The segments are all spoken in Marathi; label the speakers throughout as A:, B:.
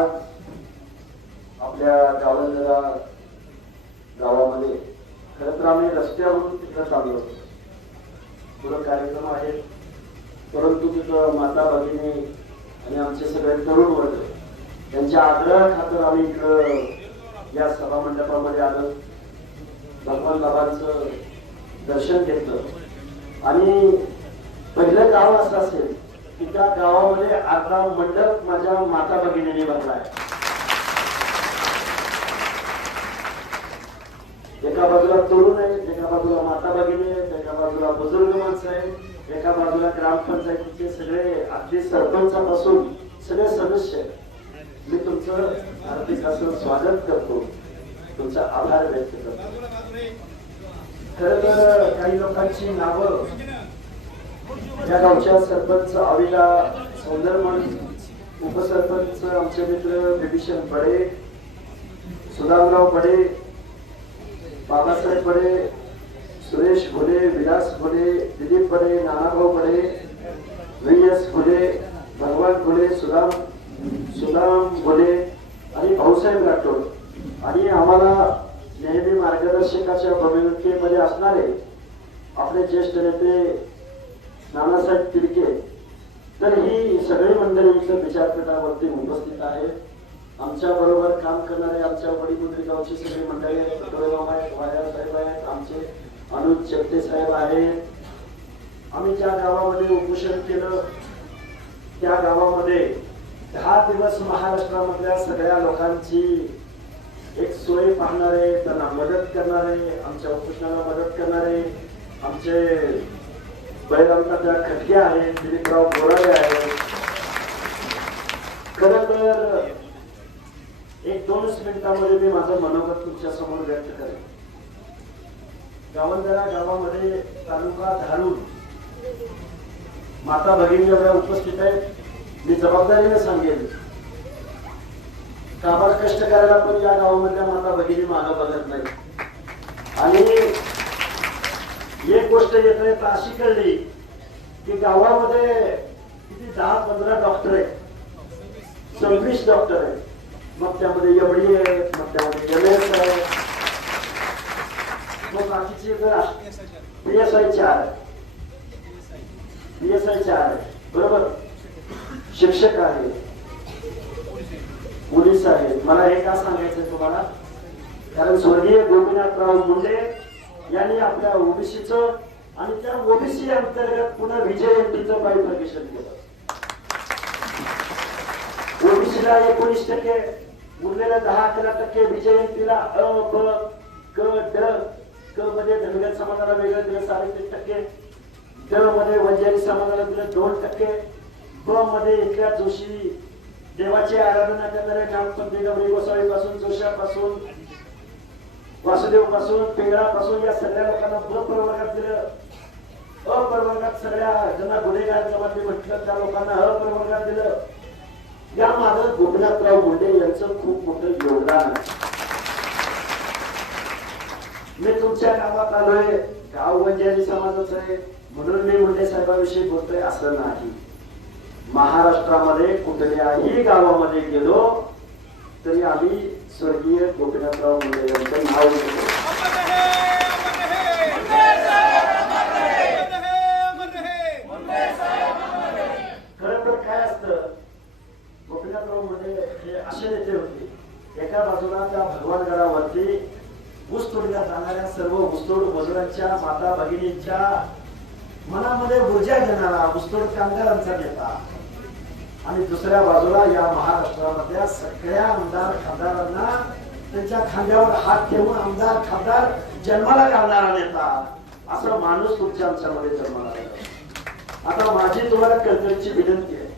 A: आज आपल्या गावंदरा गावामध्ये. खरं तर आम्ही रस्त्यावरून तिथं चाललो होतो. पुढं कार्यक्रम आहेत. परंतु तिथं माता भगिनी आणि आमचे सगळे तरुण वर्ग त्यांच्या आग्रह खातर आम्ही इकडं या सभा मंडपामध्ये आलो. भगवान बाबांचं दर्शन घेतलं. आणि पहिलं गाव असं असेल तिच्या गावामध्ये आता मंडप माझ्या माता भगिनीने भरलाय एका बाजूला तरुण आहेत एका बाजूला माता भगिनी आहेत एका बाजूला बुजुर्ग माणसं आहेत एका बाजूला ग्रामपंचायतीचे सगळे अगदी सरपंचापासून सगळे सदस्य आहेत. मी तुमचं हार्दिक असं स्वागत करतो. तुमचा आभार व्यक्त करतो. खर तर काही लोकांची नावं या गावच्या सरपंच अविला सौंदरमन उपसरपंच आमचे मित्र विभीषण बडे सुदामराव बडे बाबासाहेब बडे सुरेश घोडे विलास घोडे दिलीप बडे नानाभाऊ बडे व्ही एस घोडे भगवान घोडे सुदाम सुदाम घोडे आणि भाऊसाहेब राठोड. आणि आम्हाला नेहमी मार्गदर्शकाच्या भूमिकेमध्ये असणारे आपले ज्येष्ठ नेते नानासाहेब तिडके. तर ही सगळी मंडळी इथं विचारपीठावरती उपस्थित आहेत आमच्या बरोबर काम करणारे आमच्या वडील गावची सगळी मंडळी आहेत. डोळेबाबा आहेत वाया साहेब आहेत आमचे अनुज चेपटे साहेब आहेत. आम्ही ज्या गावामध्ये उपोषण केलं त्या गावामध्ये दहा दिवस महाराष्ट्रामधल्या सगळ्या लोकांची एक सोय पाहणारे त्यांना मदत करणारे आमच्या उपोषणाला मदत करणारे आमचे बळीरामदादा खटके आहेत दिलीपराव बोराडे आहेत खर तर एक दोनच मिनिटांमध्ये मी माझं मनोगत तुमच्यासमोर व्यक्त करेन. गावंदरा गावामध्ये तालुका धारून माता भगिनी एवढ्या उपस्थित आहेत मी जबाबदारीने सांगेन. काबाड कष्ट करायला पण या गावामधल्या माता भगिनी मागं बघत नाही? आणि एक गोष्ट येत तर अशी कळली की गावामध्ये किती दहा पंधरा डॉक्टर आहेत. सव्वीस डॉक्टर आहेत. मग त्यामध्ये एवढी आहेत मग त्यामध्ये एम एस आहे मग बाकीचे पी एस आय चार पी एस आय चार आहे बरोबर? शिक्षक आहे पोलीस आहेत. मला हे का सांगायचं तुम्हाला? कारण स्वर्गीय गोपीनाथराव मुंडे यांनी आपल्या ओबीसीच आणि त्या ओबीसी अंतर्गत पुन्हा विजय एमटीचं बायफर्गेशन केलं. ओबीसीला एकोणीस टक्के उरलेल्या दहा अकरा टक्के विजय एमटीला अ ब क ड क मध्ये धनगर समाजाला वेगळं दिलं साडेतीन टक्के. ड मध्ये वंजारी समाजाला दिलं दोन टक्के. ब मध्ये इथल्या जोशी देवाची आराधना करणाऱ्या ग्रामपंचायत गौरी गोसावी पासून जोशापासून वासुदेवपासून पिंगळा पासून या सगळ्या लोकांना ब प्रवर्गात दिलं. अप्रवर्गात सगळ्या ज्यांना गुन्हेगार जमाती म्हटलं त्या लोकांना अप्रवर्गात दिलं. या मागं गोपीनाथराव मुंडे यांचं खूप मोठं योगदान आहे. मी तुमच्या गावात आलोय गाव वंजारी समाजाचं आहे. म्हणून मी मुंडे साहेबांविषयी बोलतोय असं नाही. महाराष्ट्रामध्ये कुठल्याही गावामध्ये गेलो तरी आम्ही स्वर्गीय गोपीनाथराव मुंडे यांचं नाव घेतो खरं तर काय असतं गोपीनाथराव मुंडे हे असे नेते होते एका बाजूला त्या भगवानगडावरती ऊस जाणाऱ्या सर्व ऊसतोड मजुरांच्या माता भगिनींच्या मनामध्ये ऊर्जा देणारा ऊसतोड कामगारांचा नेता आणि दुसऱ्या बाजूला या महाराष्ट्रामधल्या सगळ्या आमदार खासदारांना त्याच्या खांद्यावर हात ठेवून आमदार खासदार जन्माला घालणारा नेता. असा माणूस तुमच्या आमच्यामध्ये जन्माला आता माझी तुम्हाला कळकळीची विनंती आहे.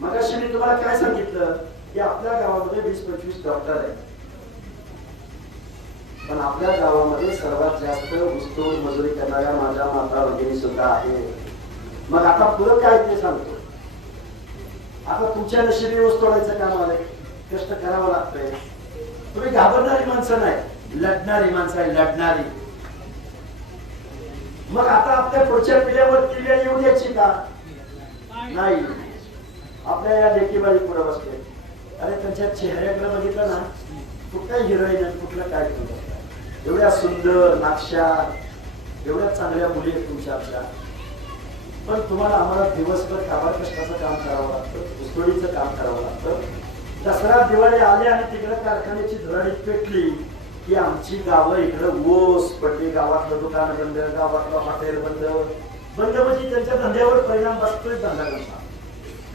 A: मगाशी मी तुम्हाला काय सांगितलं? की आपल्या गावामध्ये वीस पंचवीस डॉक्टर आहेत. पण आपल्या गावामध्ये सर्वात जास्त ऊसतोड मजुरी करणाऱ्या माझ्या माता भगिनी सुद्धा आहे मग आता पुढं काय ते सांगतो. आता तुमच्या नशिबी ऊस तोडायचं काम आलंय. कष्ट करावं लागतंय. तुम्ही घाबरणारी माणसं नाही लढणारी माणसं आहे लढणारी. मग आता आपल्या पुढच्या पिढ्यावर पिढ्या येऊन द्यायची का? नाही. आपल्या या लेखीबाई पुढे बसले. अरे त्यांच्या चेहऱ्याकडे बघितलं ना कुठला हिरोईन आणि कुठलं काय करू? एवढ्या सुंदर नाक्षा एवढ्या चांगल्या मुली आहेत तुमच्या आमच्या. पण तुम्हाला आम्हाला दिवसभर काबार कष्टाचं काम करावं लागतं उसतोडीचं काम करावं लागतं. दसरा दिवाळी आले आणि तिकडे कारखान्याची धरणी पेटली. की आमची गावं इकडं ओस पडली गावातलं दुकान बंद गावातलं हॉटेल बंद. बंद म्हणजे त्यांच्या धंद्यावर परिणाम बसतोय धंदा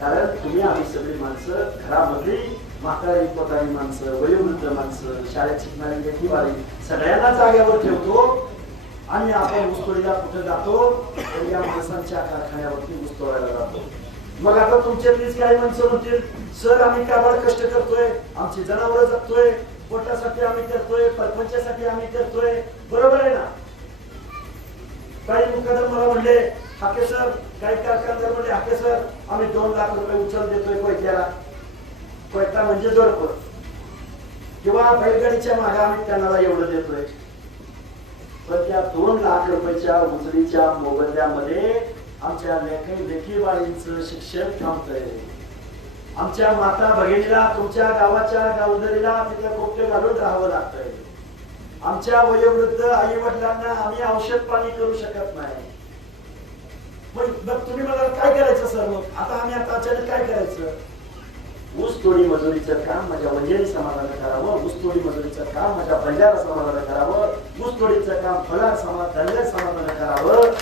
A: कारण तुम्ही आम्ही सगळी माणसं घरामधली म्हातारी पोतारी माणसं वयोवृद्ध माणसं शाळेत शिकणारी लेखीवारी सगळ्यांना जाग्यावर ठेवतो. आणि आपण ऊसतोडीला कुठे जातो? तर या माणसांच्या कारखान्यावरती ऊसतोडायला जातो. मग आता तुमच्यातलीच काही माणसं म्हणतील. सर आम्ही काबाड कष्ट करतोय? आमची जनावरं जगतोय. पोटासाठी आम्ही करतोय परपंचासाठी आम्ही करतोय. बरोबर आहे ना? काही मुकादम मला म्हणले हाके सर काही कारखानदार म्हणले हाके सर आम्ही दोन लाख रुपये उचल देतोय कोयत्याला कोयता म्हणजे जोडपं. किंवा बैलगाडीच्या मागे आम्ही त्यांना एवढं देतोय. पण त्या दोन लाख रुपयाच्या उचलीच्या मोबदल्यामध्ये आमच्या लेखी लेखीबाईंचं शिक्षण थांबतंय. आमच्या माता भगिनीला तुमच्या गावाच्या गावधरीला तिथे कोपटे घालून राहावं लागतंय. आमच्या वयोवृद्ध आई वडिलांना आम्ही औषध पाणी करू शकत नाही. मग तुम्ही मला काय करायचं सर? मग आता आम्ही आता अचानक काय करायचं? ऊस तोडी मजुरीचं काम माझ्या वंजेरी समाजाने करावं ऊस तोडी मजुरीचं काम माझ्या बंजारा समाजाने करावं ऊस तोडीचं काम फलार समाज धनगर समाजाने करावं.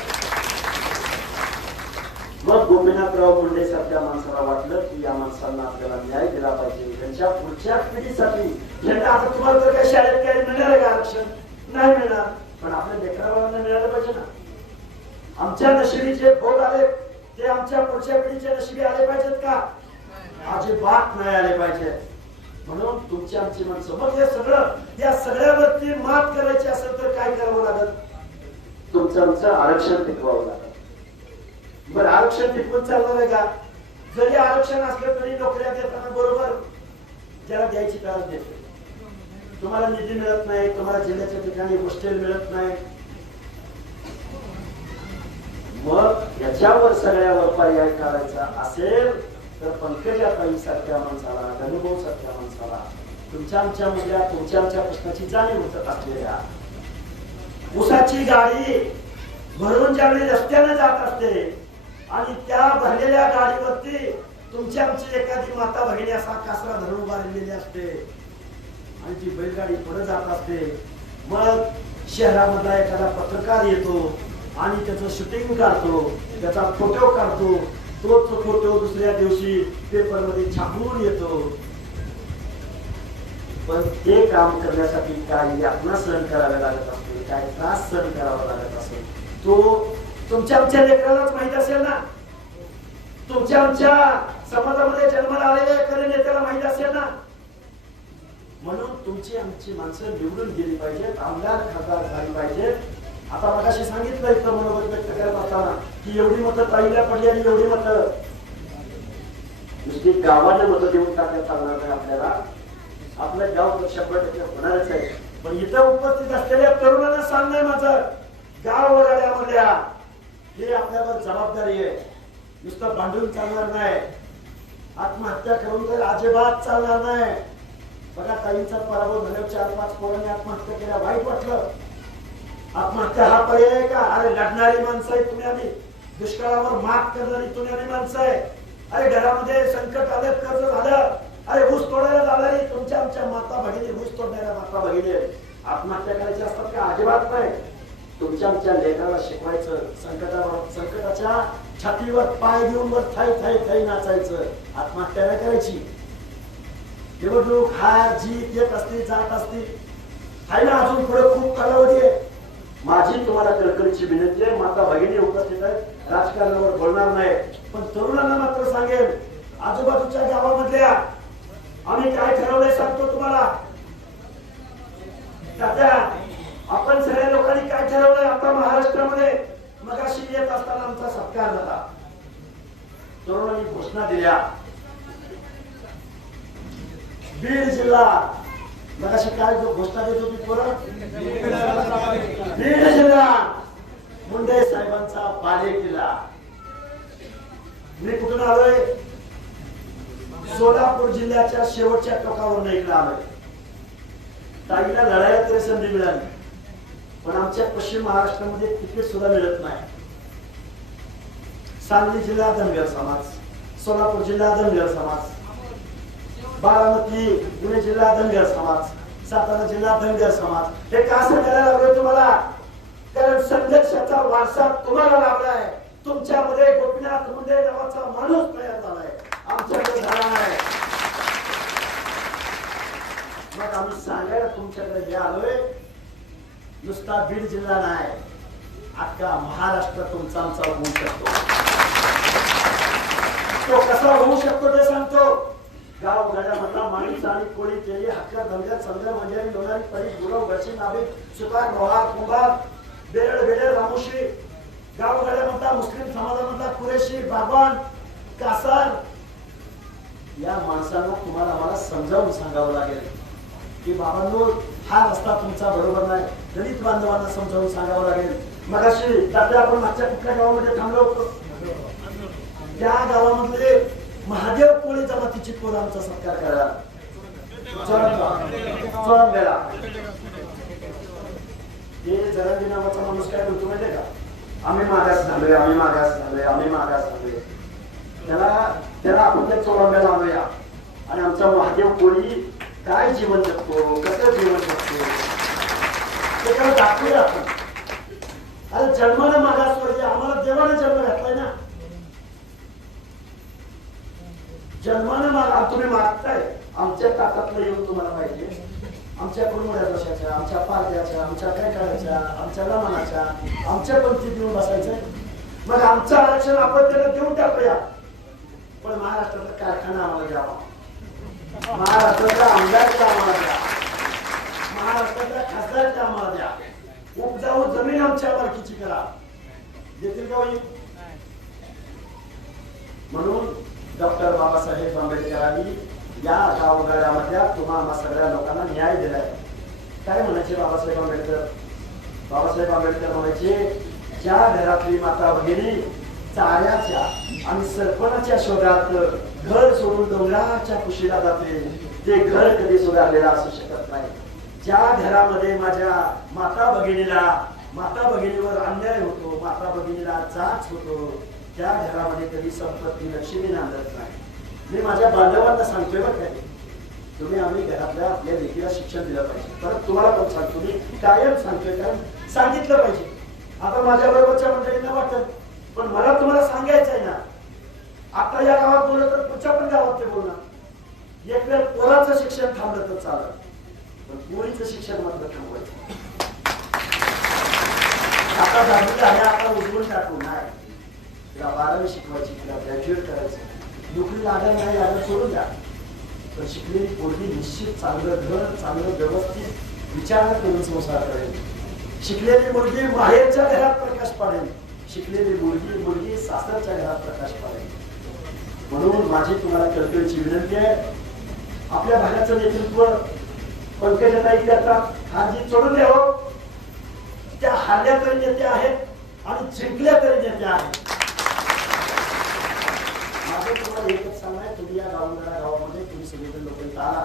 A: मग गोपीनाथराव मुंडे सारख्या माणसाला वाटलं की या माणसांना आपल्याला न्याय दिला पाहिजे. त्यांच्या पुढच्या पिढीसाठी यांना आता तुम्हाला जर काही शाळेत काही मिळणार आहे का आरक्षण? नाही मिळणार. पण आपल्या लेकराबाळांना मिळालं पाहिजे ना. आमच्या नशिबी जे भोग आले ते आमच्या पुढच्या पिढीच्या नशिबी आले पाहिजेत का? अजिबात नाही आले पाहिजे म्हणून तुमची आमची माणसं. मग हे सगळं या सगळ्यावरती मात करायची असेल तर काय करावं लागत तुमचं आमचं आरक्षण टिकवावं लागत बरं आरक्षण टिकून चालणार आहे का? जरी आरक्षण असलं तरी नोकऱ्या देताना बरोबर ज्याला द्यायची त्याला देतो तुम्हाला निधी मिळत नाही तुम्हाला जिल्ह्याच्या ठिकाणी हॉस्टेल मिळत नाही. मग याच्यावर सगळ्यावर पर्याय काढायचा असेल तर पंकजा ताई सारख्या माणसाला अनुभव सारख्या माणसाला तुमच्या आमच्या मुल्या तुमच्या आमच्या प्रश्नाची जाणीव होत असलेल्या उसाची गाडी भरून ज्यावेळी रस्त्याने जात असते आणि त्या भरलेल्या गाडीवरती तुमची आमची एखादी माता भगिनी असा कासरा धरून उभारलेली असते. आणि ती बैलगाडी पुढे जात असते. मग शहरामधला एखादा पत्रकार येतो आणि त्याचं शूटिंग काढतो त्याचा फोटो काढतो. तोच फोटो दुसऱ्या दिवशी पेपरमध्ये छापून येतो. पण ते काम करण्यासाठी काही यातना सहन करावे लागत असते काही त्रास सहन करावा लागत असेल तो तुमच्या आमच्या लेकरालाच माहीत असेल ना? तुमच्या आमच्या समाजामध्ये जन्माला आलेल्या एखाद्या नेत्याला माहीत असेल ना? म्हणून तुमची आमची माणसं निवडून गेली पाहिजेत आमदार खासदार झाली पाहिजेत. आता मगाशी सांगितलं इथं मनोगत व्यक्त करत असताना की एवढी मतं ताईला पडली आणि एवढी मतं. नुसती गावाने मतं देऊन टाकण्यात चालणार नाही आपल्याला. आपलं गाव तर शंभर टक्के होणारच आहे. पण इथं उपस्थित असलेल्या तरुणांना सांगणं माझं. गाव वराड्यामधल्या हे आपल्यावर जबाबदारी आहे. नुसतं भांडून चालणार नाही. आत्महत्या करून तर अजिबात चालणार नाही. बघा ताईंचा पराभव झाल्यावर चार पाच पोरांनी आत्महत्या केल्या. वाईट वाटलं. आत्महत्या हा पर्याय आहे का? अरे लढणारी माणसं आहे तुम्ही आम्ही दुष्काळावर मात करणारी तुम्ही आम्ही माणसं आहे अरे घरामध्ये संकट आलं कर्ज झालं. अरे ऊस तोडायला जाणारी तुमच्या आमच्या माता भगिनी ऊस तोडणाऱ्या माता भगिनी आत्महत्या करायची असतात का? अजिबात नाही. तुमच्या आमच्या लेकराला शिकवायचं संकटावर संकटाच्या छातीवर पाय देऊन वर थाई थाई थाई नाचायचं आत्महत्या नाही करायची. निवडणूक हार जीत येत असते जात असते. आहे ना अजून पुढे खूप कालावधी आहे. माझी तुम्हाला कळकळीची विनंती आहे माता भगिनी उपस्थित आहेत राजकारणावर बोलणार नाही. पण तरुणांना मात्र सांगेल आजूबाजूच्या गावामधल्या आम्ही काय ठरवलंय सांगतो तुम्हाला. तात्या आपण सगळ्या लोकांनी काय ठरवलंय? आता महाराष्ट्रामध्ये मगाशी येत असताना आमचा सत्कार झाला. तरुणांनी घोषणा दिल्या. बीड जिल्हा. मगाशी काय जो घोषणा देत होती परत बीड जिल्हा. मुंडे साहेबांचा बाले किल्ला. मी कुठून आलोय? सोलापूर जिल्ह्याच्या शेवटच्या टोकावरून इकडे आलोय. ताईला लढायला तरी संधी मिळाली. पण आमच्या पश्चिम महाराष्ट्रामध्ये तिकीट सुद्धा मिळत नाही. सांगली जिल्हा धनगर समाज सोलापूर जिल्हा धनगर समाज बारामती पुणे जिल्हा धनगर समाज सातारा जिल्हा धनगर समाज. हे का सांगायला करायला लागलोय तुम्हाला? कारण संघर्षाचा वारसा तुम्हाला लाभलाय. तुमच्यामध्ये गोपीनाथ मुंडे नावाचा माणूस तयार झालाय. आमच्याकडे झाला नाही. मग आम्ही सांगायला तुमच्याकडे जे आलोय नुसता बीड जिल्हा नाही अख्खा महाराष्ट्र तुमचा आमचा होऊ शकतो. तो कसा होऊ शकतो ते सांगतो. गाव गड्या म्हटला माणूस आणि कोळी केली हक्का धंद्यात संध्या मंदिरी लोणारी परी गुरव गडची नाभिक सुतार रोहार कुंभार बेरड बेरड रामुशी गाव गड्या म्हणता मुस्लिम समाजामधला कुरेशी बाबान कासार. या माणसांना तुम्हाला मला समजावून सांगावं लागेल. की बाबांनो हा रस्ता तुमचा बरोबर नाही. दलित बांधवांना समजावून सांगावं लागेल. मगाशी दादा आपण मागच्या कुठल्या गावामध्ये थांबलो होतो? त्या गावामध्ये महादेव कोळी जमातीची पोरं आमचा सत्कार करा. हे जरांगी नावाचा माणूस काय म्हणतो माहितीये का? आम्ही मागास झालोय आम्ही मागास झालोय आम्ही मागास झालोय. त्याला त्याला आपण त्या चोरांब्याला आणूया. आणि आमचा महादेव कोळी काय जीवन जगतो? कसं जीवन जगतो? ते त्याला दाखवूया आपण अरे जन्माला मागासवर्गीय आम्हाला देवाने जन्म घातलाय ना. जन्माने माग तुम्ही मागताय. आमच्या ताकदला येऊन तुम्हाला पाहिजे. आमच्या कुरमुड्या दोषाच्या आमच्या पारद्याच्या आमच्या कैकाळ्याच्या आमच्या लमानाच्या आमच्या पंक्ती देऊन बसायचंय. मग आमचं आरक्षण आपण त्याला देऊन टाकूया. पण महाराष्ट्राचा कारखाना आम्हाला द्यावा. महाराष्ट्राचा आमदार आम्हाला द्या. महाराष्ट्राच्या खासदारचा आम्हाला द्या. उपजाऊ जमीन आमच्या मालकीची करा. देतील का होईल म्हणून डॉक्टर बाबासाहेब आंबेडकरांनी या गावगाड्यामधल्या तुम्हाला सगळ्या लोकांना न्याय दिलाय. काय म्हणायचे बाबासाहेब आंबेडकर? बाबासाहेब आंबेडकर म्हणायचे ज्या घरातली माता भगिनी चाऱ्याच्या आणि सरपणाच्या शोधात घर सोडून डोंगराच्या कुशीला जाते ते घर कधी सुधारलेलं असू शकत नाही. ज्या घरामध्ये माझ्या माता भगिनीला माता भगिनीवर अन्याय होतो माता भगिनीला जाच होतो त्या घरामध्ये कधी संपत्ती लक्ष्मी नांदत नाही. मी माझ्या बांधवांना सांगतोय बघ काय तुम्ही आम्ही घरातल्या आपल्या लेखीला शिक्षण दिलं पाहिजे. परत तुम्हाला पण सांगतो मी कायम सांगतोय कारण सांगितलं पाहिजे. आता माझ्या बरोबरच्या मंडळींना वाटत पण मला तुम्हाला सांगायचं आहे ना आता या गावात बोललं तर पुढच्या पण गावात ते बोलणार. एक वेळ पोराचं शिक्षण थांबलं तर चालत पण पोरीचं शिक्षण मात्र थांबवायचं. आता दहावी आहे आता उजवून टाकू. नाही. तिला बारावी शिकवायची तिला ग्रॅज्युएट करायचं. नोकरी लागत नाही लागत सोडून द्या. पण शिकलेली पोरगी निश्चित चांगलं घर चांगलं व्यवस्थित विचार करून संसार करेल. शिकलेली मुलगी बाहेरच्या घरात प्रकाश पाडेल. शिकलेली मुलगी मुलगी सासरच्या घरात प्रकाश पाडेल. म्हणून माझी तुम्हाला कळकळीची विनंती आहे. आपल्या भागाचं नेतृत्व पंकजाताई करतात. हा जी सोडून द्या हो. त्या हारल्या तरी नेत्या आहेत आणि जिंकल्या तरी नेत्या आहेत. माझं तुम्हाला एकच सांगणार तुम्ही या गावंगडा गावामध्ये तुम्ही सगळेजण लोक इथं आला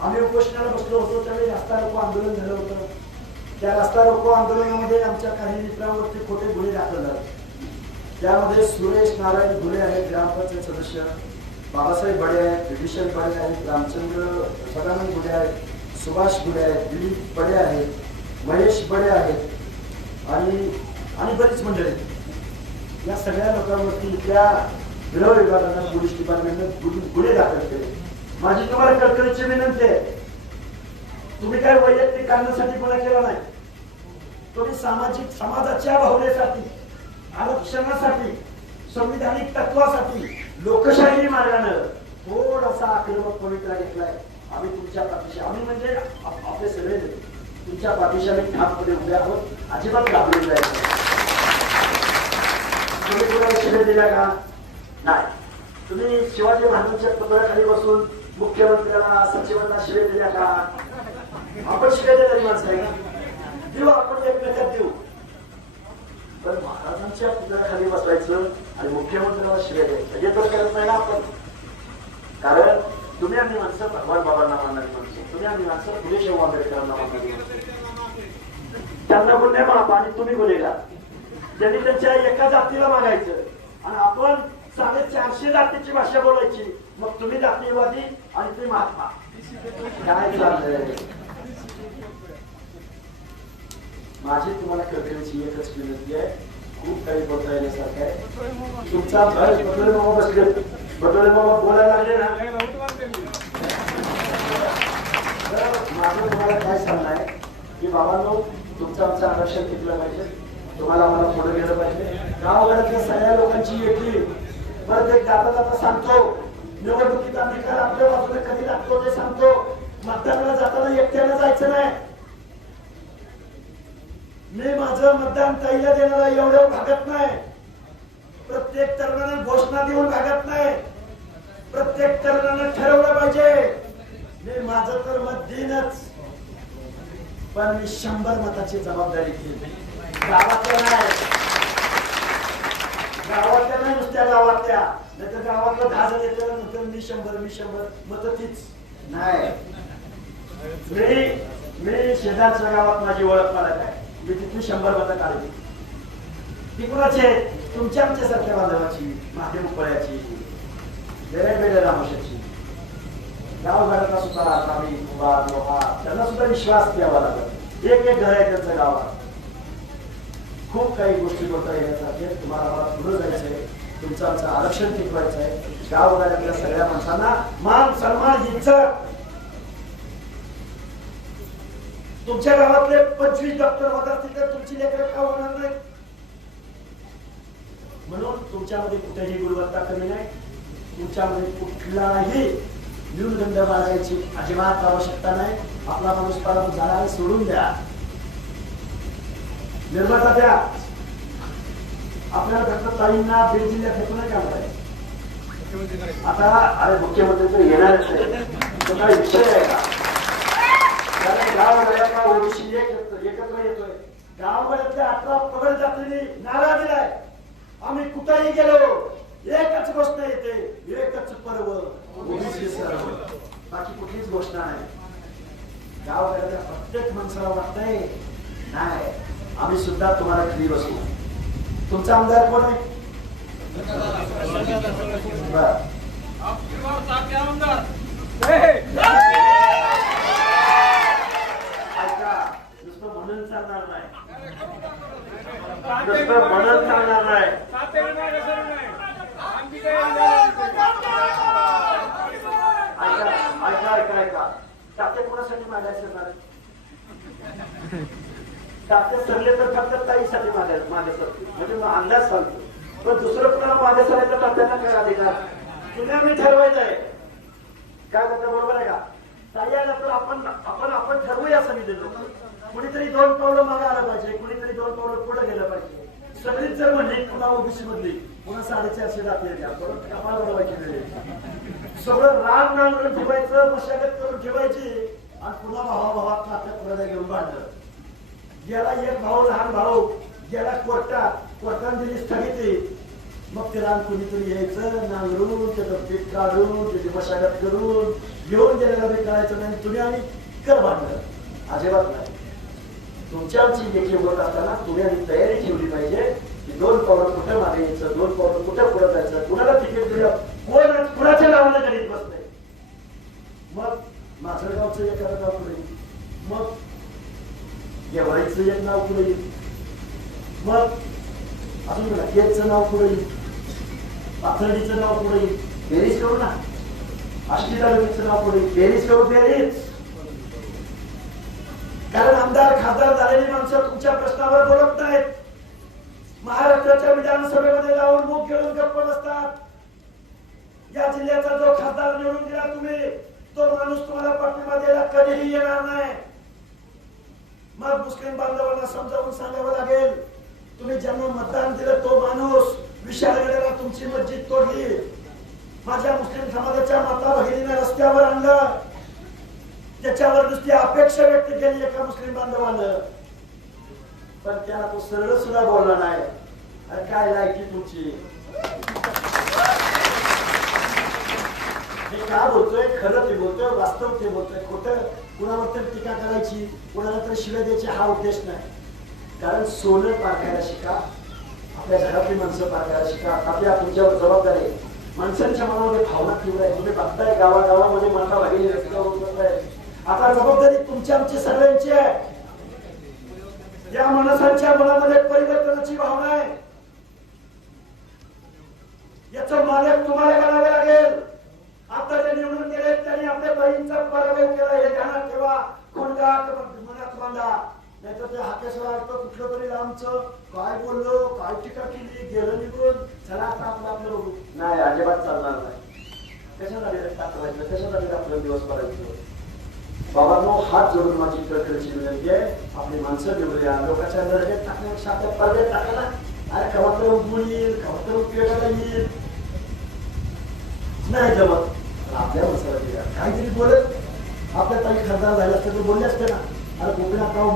A: आम्ही उपोषणाला बसलो होतो त्यावेळी रस्ता रोको आंदोलन झालं होतं. त्या रस्ता रोको आंदोलनामध्ये आमच्या काही मित्रांवरती खोटे गुन्हे दाखल झाले. त्यामध्ये सुरेश नारायण घुले आहेत ग्रामपंचायत सदस्य. बाबासाहेब बडे आहेत विभीषण बडे आहेत रामचंद्र सदानंद गुडे आहेत सुभाष गुडे आहेत दिलीप बडे आहेत महेश बडे आहेत आणि आणि बरीच मंडळी. या सगळ्या लोकांवरती त्या गृह विभागानं पोलीस डिपार्टमेंटनं गुन्हे- गुन्हे दाखल केले. माझी तुम्हाला कळकळीची विनंती आहे. तुम्ही काय वैयक्तिक कारणासाठी गुन्हा केला नाही? तुम्ही सामाजिक समाजाच्या भावनेसाठी आरक्षणासाठी संविधानिक तत्वासाठी लोकशाही मार्गानं थोडासा आक्रमक पवित्रा घेतलाय. आम्ही तुमच्या पाठीशी आम्ही म्हणजे आपले सगळे तुमच्या पाठीशी आम्ही ठामपणे उभे आहोत. अजिबात घाबरून जायचं तुम्ही कुणाला शिव्या दिल्या का? नाही. तुम्ही शिवाजी महाराजांच्या पत्राखाली बसून मुख्यमंत्र्याला सचिवांना शिव्या दिल्या का? आपण शिव्या देणारी माणसं आहे का देऊ आपण एकमेकात देऊ. तर महाराजांच्या पुतळ्याखाली बसायचं आणि मुख्यमंत्र्यांना शिव्या द्यायचं. हे तर करत नाही ना आपण. कारण तुम्ही आम्ही माणसं भगवान बाबांना मानणारी माणसं. तुम्ही आम्ही माणसं फुले शाहू आंबेडकरांना मानणारी माणसं. त्यांना गुन्हे माफ आणि तुम्ही गुन्हेगार त्यांनी त्यांच्या एका जातीला मागायचं. आणि आपण साडे चारशे जातीची भाषा बोलायची. मग तुम्ही जातीवादी आणि तुम्ही महात्मा. काय चाललंय माझी तुम्हाला कल्पनेची एकच विनंती आहे खूप काही बोलता येण्यासारखं आहे. तुमचा भर बटोले मामा बसले. बटोले मामा बोलायला लागले ना? तर माझं तुम्हाला काय सांगणं आहे? की बाबांनो तुमचं आमचं आरक्षण टिकलं पाहिजे. तुम्हाला आम्हाला पुढे गेलं पाहिजे. गावघरातल्या सगळ्या लोकांची येते परत एक जाता जाता सांगतो. निवडणुकीचा निकाल आपल्या बाजूने कधी लागतो ते सांगतो. मतदानाला जाताना एकट्याला जायचं नाही. मी माझं मतदान ताईला देणारा एवढं भागत नाही. प्रत्येक तरुणाने घोषणा देऊन भागत नाही. प्रत्येक तरुणाने ठरवलं पाहिजे. मी माझं तर मत देईनच. पण मी शंभर मताची जबाबदारी घेईन. गावातल्या नाही. गावातल्या नाही नुसत्या गावातल्या. नाही तर गावातलं दहा जण येते नंतर मी शंभर मी शंभर मत तीच नाही. मी मी शेजारच्या गावात माझी ओळख मला आहे मी तिथली शंभर मतं काढली. ती कुणाची आहेत तुमच्या सारख्या बांधवाची महादेव उपळ्याची वेगवेगळ्या रामोशाची. गावघरांना सुद्धा रामी कुंभार लोहा त्यांना सुद्धा विश्वास द्यावा लागत. एक एक घर आहे त्यांचं गावात. खूप काही गोष्टी करता येण्यासाठी तुम्हाला मला पुढे जायचंय. तुमचं आमचं आरक्षण टिकवायचं आहे गावघरातल्या सगळ्या माणसांना मान सन्मान इज्जत. तुमच्या गावातले पंचवीस डॉक्टर होत असतील तर तुमची लेकर का होणार नाही म्हणून तुमच्यामध्ये कुठेही गुणवत्ता कमी नाही. तुमच्यामध्ये कुठलाही न्यूनगंड बाळगायची अजिबात आवश्यकता नाही. आपला माणूस परत झाला सोडून द्या. निर्माता द्या. आपल्याला फक्त ताईंना बीड जिल्ह्यात हेतू नाही काढताय आता अरे मुख्यमंत्री तर येणारच काय विषय आहे का? ओबीसी एकत्र येतोय. गाववाड्यातल्या अठरा पगड जातीने नारा दिलाय आम्ही कुठेही गेलो एकच गोष्ट येते एकच पर्व. बाकी कुठलीच गोष्ट नाही. गाववाड्यातल्या प्रत्येक माणसाला वाटतंय नाही आम्ही सुद्धा तुम्हाला फ्री बसू. तुमचा आमदार कोण आहे बरं ऐका नुसतं म्हणून चालणार नाही नुसतं म्हणून चालणार नाही. ऐका ऐका ऐका ऐका टाके कोणासाठी मागायचे सरणार सरले तर फक्त ताईसाठी मागाय मागे सरते म्हणजे मग अंदाज सांगतो. पण दुसरं कुणाला मागे सरायचं टाक्यांना काय अधिकार? तुम्ही आम्ही ठरवायचं आहे. काय म्हणता बरोबर आहे का? ताई आला तर आपण आपण आपण ठरवूया समिती लोक कुणीतरी दोन पावलं मागे आलं पाहिजे. कुणीतरी दोन पावलं पुढे गेलं पाहिजे. सगळीच जर म्हणली पुन्हा ओबीसी मधली पुन्हा साडेचारशे जाते परत कमाल वाढवायची केलेले. सगळं राग नांगरून ठेवायचं मशागत करून ठेवायची आणि पुन्हा भावा भावात नात्यात पुढे घेऊन भांडलं गेला एक भाऊ लहान भाऊ गेला कोर्टात. कोर्टाने दिली स्थगिती. मग त्याला कुणीतरी यायचं नांगरून त्याचं पीठ काढून त्याची मशागत करून घेऊन गेलेला बी करायचं नाही तुम्ही आणि कर भांडलं अजिबात नाही. तुमच्या आमची लेखी होत असताना तुम्ही आम्ही तयारी ठेवली पाहिजे की दोन पावलं कुठं मागे यायचं दोन पावलं कुठं पुढे जायचं कुणाला तिकीट दिलं कोण कुणाच्या नावाने गणित बसतंय? मग माझं गावचं एखादं नाव पुढे मग गेवाळीचं एक नाव पुढे येईल? मग अजून लकेजचं नाव पुढे येईल? पाथर्डीचं नाव पुढे येईल? बेरीज करू ना. आष्टी तालुक्याचं नाव पुढे येईल? बेरीज करू बेरीज. कारण आमदार खासदार झालेली माणसं तुमच्या प्रश्नावर बोलत नाहीत. महाराष्ट्राच्या विधानसभेमध्ये जाऊन मुख घेऊन गप्प बसतात. या जिल्ह्याचा जो खासदार निवडून दिला तुम्ही तो माणूस तुम्हाला पाठिंबा द्यायला कधीही येणार नाही. मग मुस्लिम बांधवांना समजावून सांगावं लागेल तुम्ही ज्यांना मतदान दिलं तो माणूस विशाळगडाला तुमची मस्जिद तोडली. माझ्या मुस्लिम समाजाच्या माता भगिनीने रस्त्यावर आणलं. त्याच्यावर नुसती अपेक्षा व्यक्त केली एका मुस्लिम बांधवानं. पण त्याला तो सरळ सुद्धा बोलला नाही. अरे काय लायकी तुमची?
B: हे का बोलतोय? खरं ते बोलतोय वास्तव ते बोलतोय. खोटं कुणावर तर टीका करायची कुणाला तर शिव्या द्यायची हा उद्देश नाही. कारण सोनं पारखायला शिका आपल्या घरातली माणसं पारखायला शिका आपल्या तुमच्यावर जबाबदारी आहे. माणसांच्या मनामध्ये भावना तीव्र आहे. तुम्ही बघताय गावागावामध्ये मनाला भगिनी रस्त्यावर उतरत आता जबाबदारी तुमची आमची सगळ्यांची आहे. या माणसांच्या मनामध्ये परिवर्तनाची भावना आहे. याच मालक तुम्हाला करावे लागेल. आता जे निवडून गेले त्यांनी आपल्या बहिणीचा पराभव केला हे ध्यानात ठेवा. कोणता मनात बांधा नाहीतर ते हाकेश्वर ऐकतो कुठलं तरी आमचं काय बोललो काय टीका केली गेलं निघून. चला आता आपलं आपलं नाही अजिबात चालणार नाही. कशासाठी झाले आपलं दिवस भरायचं बाबांनो हात जोडून माझी प्रकारची विनंती आहे आपली माणसं निवडूया लोकांच्या टाकण्यापेक्षा आपल्या पडद्यात टाका अरे तर येईल तर उपयोगाला येईल नाही जमत पण आपल्या माणसाला काहीतरी बोलत आपल्या खासदार झाले असते तर बोलले असते ना अरे गोपीनाथराव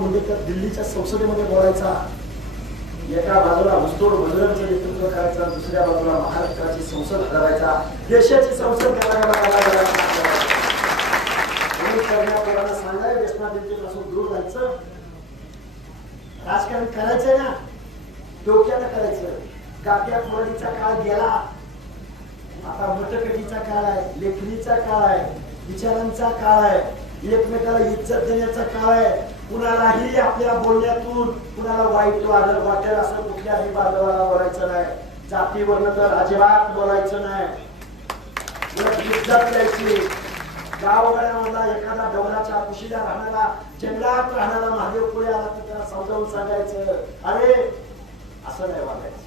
B: दिल्लीच्या संसदेमध्ये बोलायचा एका बाजूला मुस्तोड मजुरांचं नेतृत्व करायचं दुसऱ्या बाजूला महाराष्ट्राची संसद हलवायचा देशाची संसद करायला आणि करण्या पोरांना सांगाय व्यसनाधीनतेपासून दूर राहायचं राजकारण करायचंय ना डोक्यानं करायचं गाप्या फोडणीचा काळ गेला. आता मटकटीचा काळ आहे लेखणीचा काळ आहे विचारांचा काळ आहे एकमेकाला इज्जत देण्याचा काळ आहे. कुणालाही आपल्या बोलण्यातून कुणाला वाईट आदर वाटेल असं कुठल्याही बांधवाला बोलायचं नाही. जातीवरनं तर अजिबात बोलायचं नाही. इज्जत द्यायची. गावगाड्यामधला एखादा डोंगराच्या कुशीला राहणारा जंगलात राहणारा महादेव पुढे आला तर त्याला समजावून सांगायचं अरे असं नाही वागायचं.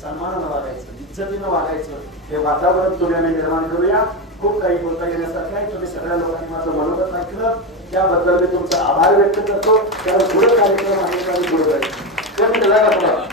B: सन्मानानं वागायचं इज्जतीनं वागायचं. हे वातावरण तुम्ही आम्ही निर्माण करूया. खूप काही बोलता येण्यासारखं आहे. तुम्ही सगळ्या लोकांनी माझं मनोगत ऐकलं. त्याबद्दल मी तुमचा आभार व्यक्त करतो. कारण पुढे कार्यक्रम आहे पुढे जाईल.